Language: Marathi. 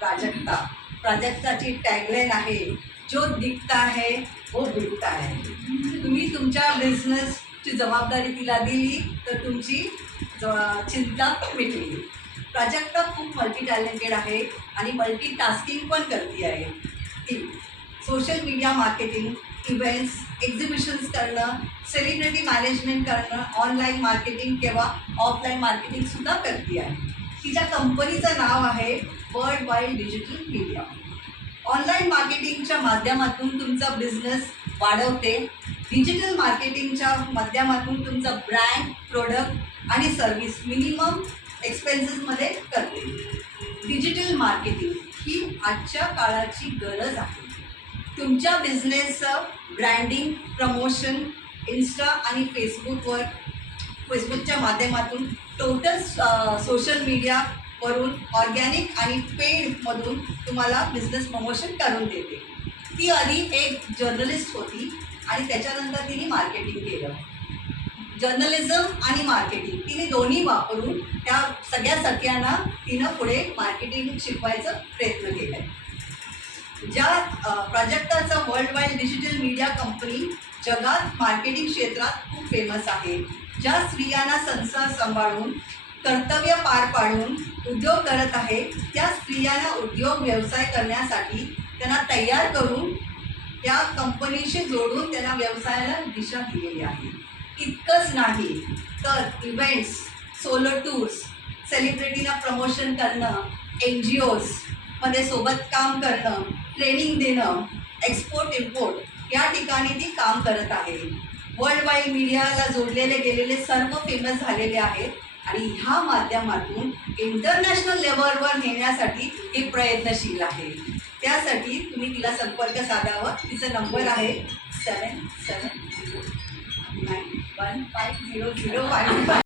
प्राजक्ता. प्राजक्ताची टॅगलाईन आहे, जो दिखता है वो बिकता है. तुम्ही तुमच्या बिझनेसची जबाबदारी तिला दिली तर तुमची चिंता मिटली. प्राजक्ता खूप मल्टी टॅलेंटेड आहे आणि मल्टीटास्किंग पण करते आहे. ती social media marketing, events, exhibitions करणं, सेलिब्रिटी मॅनेजमेंट करणं, ऑनलाईन मार्केटिंग किंवा ऑफलाईन मार्केटिंगसुद्धा करते आहे. तिच्या कंपनीचं नाव आहे world wide digital media. Online मार्केटिंगच्या माध्यमातून तुमचा बिझनेस वाढवते. डिजिटल मार्केटिंगच्या माध्यमातून तुमचा ब्रँड, प्रोडक्ट आणि सर्व्हिस मिनिमम एक्सपेन्सेसमध्ये करते. डिजिटल मार्केटिंग ही आजच्या काळाची गरज आहे. तुमच्या बिझनेसचं ब्रँडिंग, प्रमोशन इन्स्टा आणि फेसबुकच्या माध्यमातून टोटल सोशल मीडियावरून ऑर्गॅनिक आणि पेडमधून तुम्हाला बिझनेस प्रमोशन करून देते. ती आधी एक जर्नलिस्ट होती आणि त्याच्यानंतर तिने मार्केटिंग केलं. जर्नलिझम आणि मार्केटिंग तिने दोन्ही वापरून त्या सगळ्या सगळ्यांना तिनं पुढे मार्केटिंग शिकवायचा प्रयत्न केला आहे. ज्या प्राजक्ताचा world wide digital media company जगात मार्केटिंग क्षेत्रात खूप फेमस आहे. ज्या स्त्रियांना संसार सांभाळून कर्तव्य पार पाडून उद्योग करत आहे, त्या स्त्रियांना उद्योग व्यवसाय करण्यासाठी त्यांना तयार करून त्या कंपनीशी जोडून त्यांना व्यवसायाला दिशा दिलेली आहे. इतकंच नाही तर इव्हेंट्स, सोलो टूर्स, सेलिब्रिटीना प्रमोशन करणं, NGOsमध्ये सोबत काम करणं, ट्रेनिंग देणं, एक्सपोर्ट इम्पोर्ट या ठिकाणी ती काम करत आहे. वर्ल्ड वाईड मीडियाला जोडलेले गेलेले सर्व फेमस झालेले आहेत आणि ह्या माध्यमातून इंटरनॅशनल लेवलवर नेण्यासाठी हे प्रयत्नशील आहे. त्यासाठी तुम्ही तिला संपर्क साधावा. तिचा नंबर आहे 7709150055.